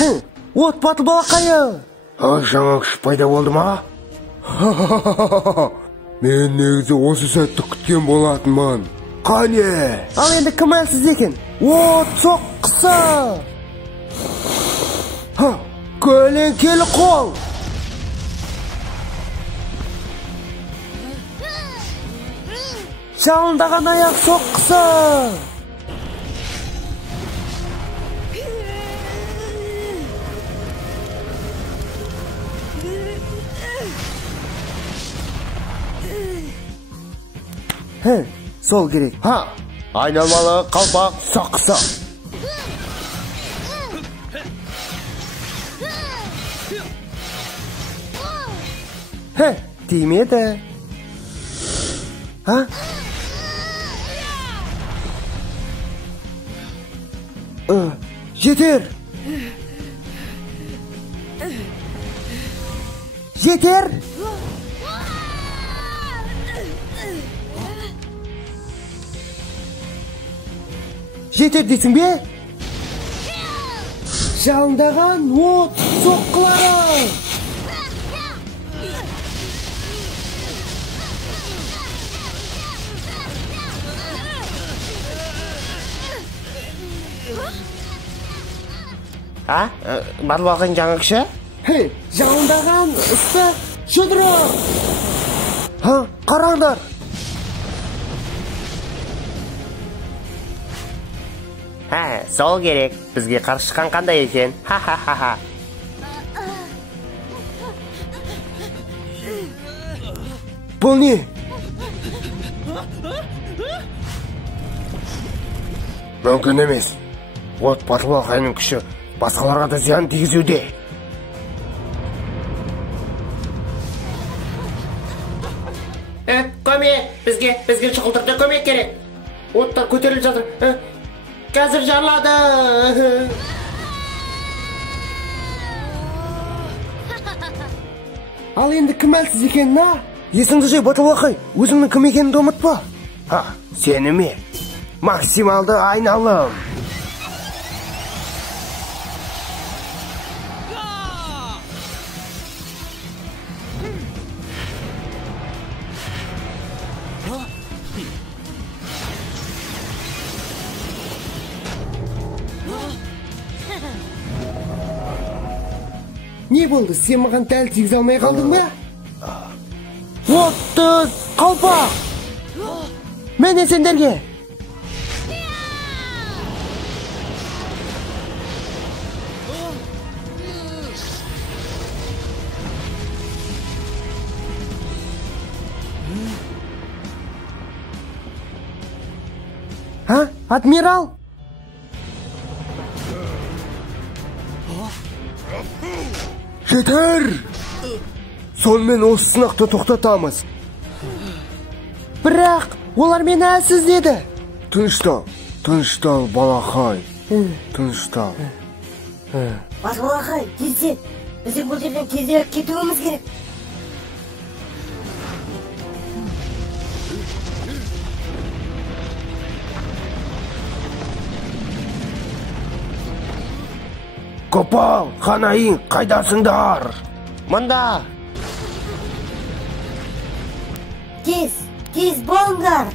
От батыл балақайы. Жаңа күш пайда болды ма? Мен негізі осы сәтті күткен болатынмын. Қане? Ал енді кім әлсіз екен? От соққысы. Көлеңкелі қол. Жалындаған аяқ соққысы. Сол керек. Айналмалы қалпақ соққысы. Тимеді. Жетер. Жетер. Жетер дейсің бе? Жалындаған от соққылары. Батыл балақайдың жаңа күші? Жалындаған ысты жұдырық. Қараңдар. Сол керек. Бізге қарсы шыққан қандай екен? Бұл не? Мүмкін емес. От батыл балақайдың күші басқаларға да зиян тигізуде. Көмек! Бізге шұғыл түрде көмек керек. Оттар көтеріліп жатыр. Қазір жарлады. Ал енді кім әлсіз екен, Есіңді жай, батыл балақай, өзіңнің кім екеніңді ұмытпа. Сені ме? Максималды айналым. Не болды, сен маған дәл тигізе алмай қалдың ба? Отты қалпақ! Міне сендерге! Адмирал? Жетер! Сонымен осы сынақты тоқтатамыз. Бірақ олар мені әлсіз деді. Тыныштал балақай. Тыныштал. Батыл балақай, тезірек. Біздің бұл жерден тезірек кетуіміз керек. Қопал, Ханайын, қайдасыңдар? Мұнда. Тез болыңдар.